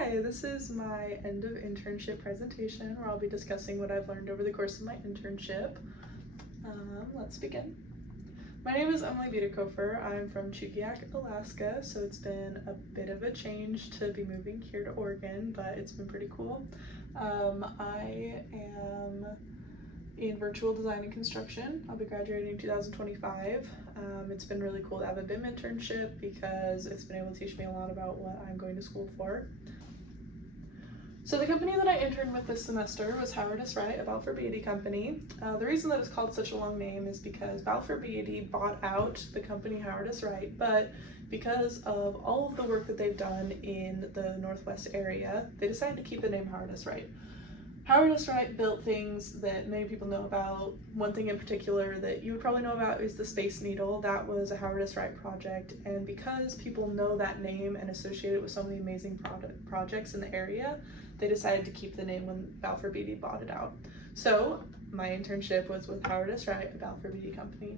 Hi, this is my end of internship presentation where I'll be discussing what I've learned over the course of my internship. Let's begin. My name is Emily Biedekofer. I'm from Chugiak, Alaska, so it's been a bit of a change to be moving here to Oregon, but it's been pretty cool. I am in virtual design and construction. I'll be graduating in 2025. It's been really cool to have a BIM internship because it's been able to teach me a lot about what I'm going to school for. So the company that I interned with this semester was Howard S. Wright, a Balfour Beatty company. The reason that it's called such a long name is because Balfour Beatty bought out the company Howard S. Wright, but because of all of the work that they've done in the Northwest area, they decided to keep the name Howard S. Wright. Howard S. Wright built things that many people know about. One thing in particular that you would probably know about is the Space Needle. That was a Howard S. Wright project, and because people know that name and associate it with so many amazing projects in the area, they decided to keep the name when Balfour Beatty bought it out. So my internship was with Howard S. Wright, a Balfour Beatty company.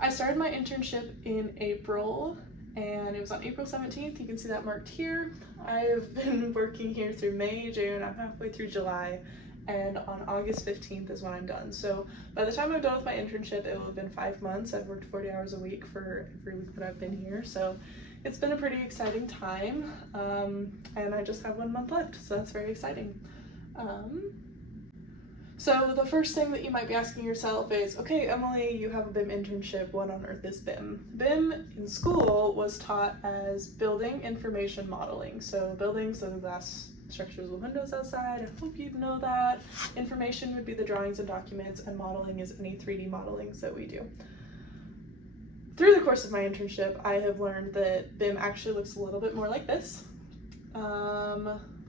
I started my internship in April, and it was on April 17th. You can see that marked here. I have been working here through May, June, I'm halfway through July, and on August 15th is when I'm done. So by the time I'm done with my internship, it will have been 5 months. I've worked 40 hours a week for every week that I've been here. So it's been a pretty exciting time, and I just have 1 month left, so that's very exciting. So the first thing that you might be asking yourself is, okay, Emily, you have a BIM internship, what on earth is BIM? BIM in school was taught as building information modeling. So buildings are the glass structures with windows outside. I hope you'd know that. Information would be the drawings and documents, and modeling is any 3D modelings that we do. Through the course of my internship, I have learned that BIM actually looks a little bit more like this.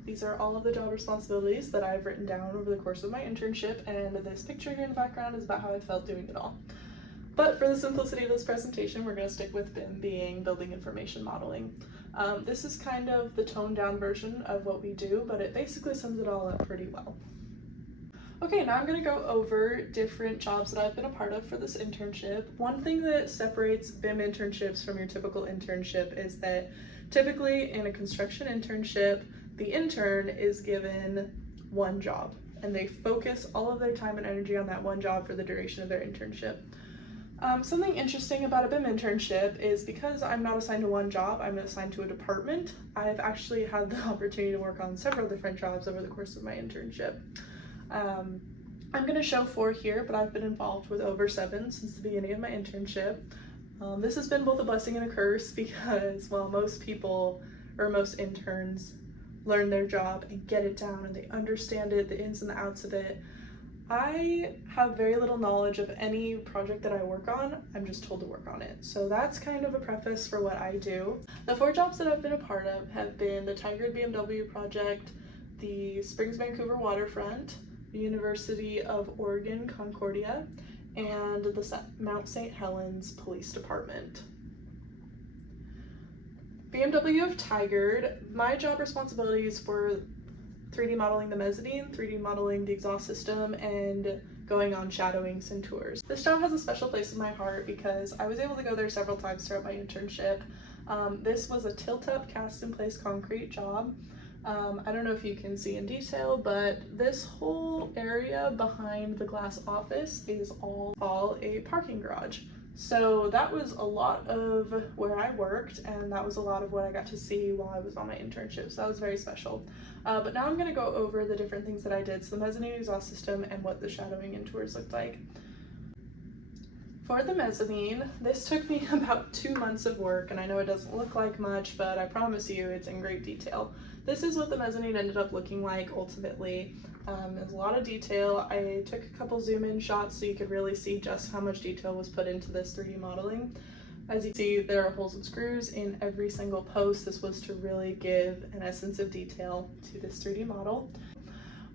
These are all of the job responsibilities that I've written down over the course of my internship, and this picture here in the background is about how I felt doing it all. But for the simplicity of this presentation, we're going to stick with BIM being building information modeling. This is kind of the toned down version of what we do, but it basically sums it all up pretty well. Okay, now I'm going to go over different jobs that I've been a part of for this internship. One thing that separates BIM internships from your typical internship is that typically in a construction internship, the intern is given one job, and they focus all of their time and energy on that one job for the duration of their internship. Something interesting about a BIM internship is because I'm not assigned to one job, I'm assigned to a department. I've actually had the opportunity to work on several different jobs over the course of my internship. I'm going to show 4 here, but I've been involved with over 7 since the beginning of my internship. This has been both a blessing and a curse because while most people, or most interns, learn their job and get it down and they understand it, the ins and the outs of it, I have very little knowledge of any project that I work on. I'm just told to work on it. So that's kind of a preface for what I do. The 4 jobs that I've been a part of have been the Tigard BMW project, the Springs Vancouver waterfront, the University of Oregon Concordia, and the Mount St. Helens Police Department. BMW of Tigard, my job responsibilities were 3D modeling the mezzanine, 3D modeling the exhaust system, and going on shadowings and tours. This job has a special place in my heart because I was able to go there several times throughout my internship. This was a tilt-up cast-in-place concrete job. I don't know if you can see in detail, but this whole area behind the glass office is all a parking garage. So that was a lot of where I worked, and that was a lot of what I got to see while I was on my internship, so that was very special. But now I'm going to go over the different things that I did, so the mezzanine exhaust system and what the shadowing and tours looked like. For the mezzanine, this took me about 2 months of work, and I know it doesn't look like much, but I promise you it's in great detail. This is what the mezzanine ended up looking like ultimately. There's a lot of detail. I took a couple zoom in shots so you could really see just how much detail was put into this 3D modeling. As you see, there are holes and screws in every single post. This was to really give an essence of detail to this 3D model.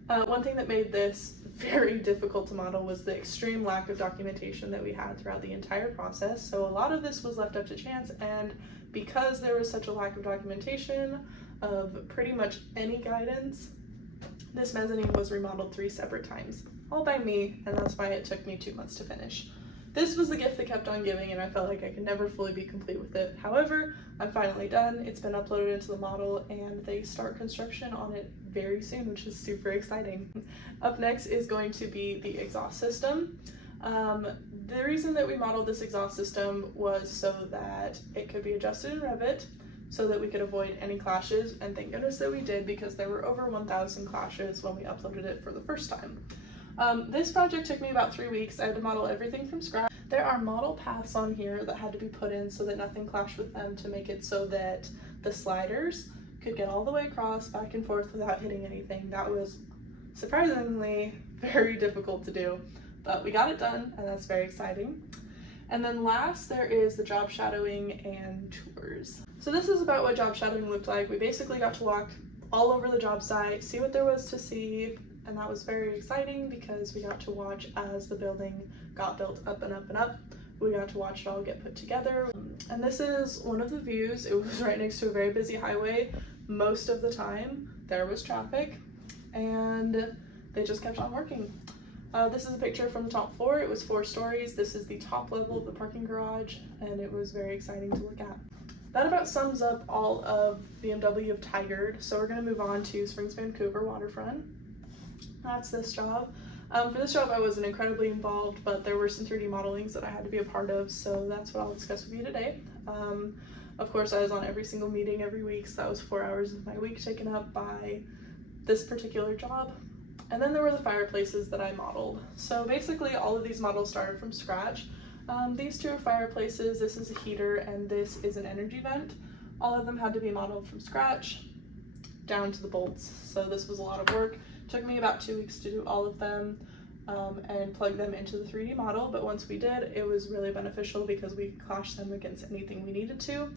One thing that made this very difficult to model was the extreme lack of documentation that we had throughout the entire process. So a lot of this was left up to chance, and because there was such a lack of documentation of pretty much any guidance, this mezzanine was remodeled 3 separate times, all by me, and that's why it took me 2 months to finish. This was the gift that kept on giving, and I felt like I could never fully be complete with it. However, I'm finally done. It's been uploaded into the model, and they start construction on it very soon, which is super exciting. Up next is going to be the exhaust system. The reason that we modeled this exhaust system was so that it could be adjusted in Revit, so that we could avoid any clashes, and thank goodness that we did, because there were over 1,000 clashes when we uploaded it for the first time. This project took me about 3 weeks. I had to model everything from scratch. There are model paths on here that had to be put in so that nothing clashed with them, to make it so that the sliders could get all the way across, back and forth, without hitting anything. That was surprisingly very difficult to do, but we got it done, and that's very exciting. And then last, there is the job shadowing and tours. So this is about what job shadowing looked like. We basically got to walk all over the job site, see what there was to see, and that was very exciting because we got to watch as the building got built up and up and up. We got to watch it all get put together. And this is one of the views. It was right next to a very busy highway. Most of the time there was traffic, and they just kept on working. This is a picture from the top floor. It was 4 stories. This is the top level of the parking garage, and it was very exciting to look at. That about sums up all of BMW of Tigard. So we're going to move on to Springs, Vancouver waterfront. That's this job. For this job I wasn't incredibly involved, but there were some 3D modelings that I had to be a part of, so that's what I'll discuss with you today. Of course, I was on every single meeting every week, so that was 4 hours of my week taken up by this particular job. And then there were the fireplaces that I modeled. So basically all of these models started from scratch. These 2 are fireplaces, this is a heater, and this is an energy vent. All of them had to be modeled from scratch, down to the bolts. So this was a lot of work. It took me about 2 weeks to do all of them and plug them into the 3D model, but once we did, it was really beneficial because we could clash them against anything we needed to.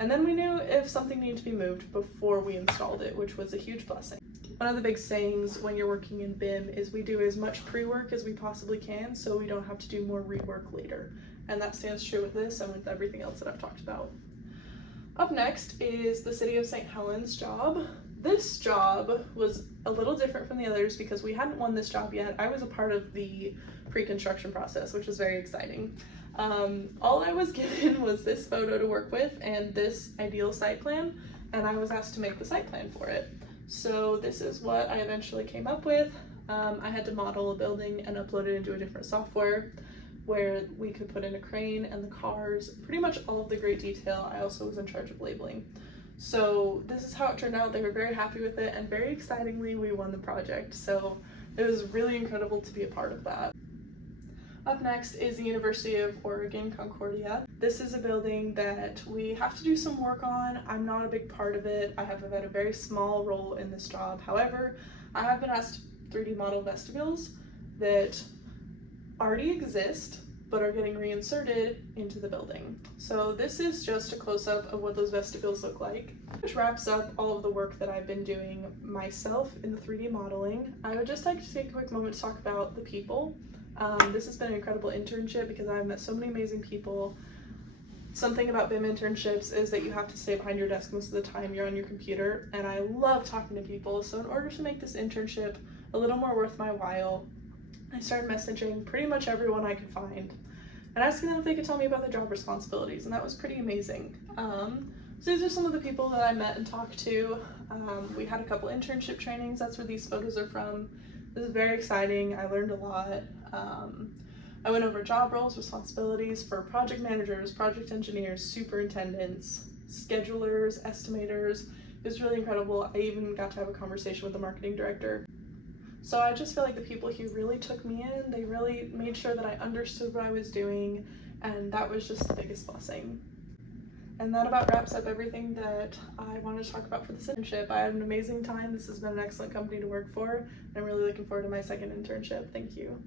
And then we knew if something needed to be moved before we installed it, which was a huge blessing. One of the big sayings when you're working in BIM is we do as much pre-work as we possibly can so we don't have to do more rework later. And that stands true with this and with everything else that I've talked about. Up next is the City of St. Helens job. This job was a little different from the others because we hadn't won this job yet. I was a part of the pre-construction process, which was very exciting. All I was given was this photo to work with and this ideal site plan, and I was asked to make the site plan for it. So this is what I eventually came up with. I had to model a building and upload it into a different software where we could put in a crane and the cars, pretty much all of the great detail. I also was in charge of labeling. So this is how it turned out. They were very happy with it, and very excitingly we won the project. So it was really incredible to be a part of that. Up next is the University of Oregon Concordia. This is a building that we have to do some work on. I'm not a big part of it. I have had a very small role in this job. However, I have been asked to 3D model vestibules that already exist but are getting reinserted into the building. So this is just a close-up of what those vestibules look like, which wraps up all of the work that I've been doing myself in the 3D modeling. I would just like to take a quick moment to talk about the people. This has been an incredible internship because I've met so many amazing people. Something about BIM internships is that you have to stay behind your desk most of the time. You're on your computer, and I love talking to people. So in order to make this internship a little more worth my while, I started messaging pretty much everyone I could find and asking them if they could tell me about their job responsibilities, and that was pretty amazing. So these are some of the people that I met and talked to. We had a couple internship trainings. That's where these photos are from. This is very exciting. I learned a lot. I went over job roles, responsibilities for project managers, project engineers, superintendents, schedulers, estimators. It was really incredible. I even got to have a conversation with the marketing director. So I just feel like the people here really took me in. They really made sure that I understood what I was doing, and that was just the biggest blessing. And that about wraps up everything that I wanted to talk about for this internship. I had an amazing time. This has been an excellent company to work for, and I'm really looking forward to my second internship. Thank you.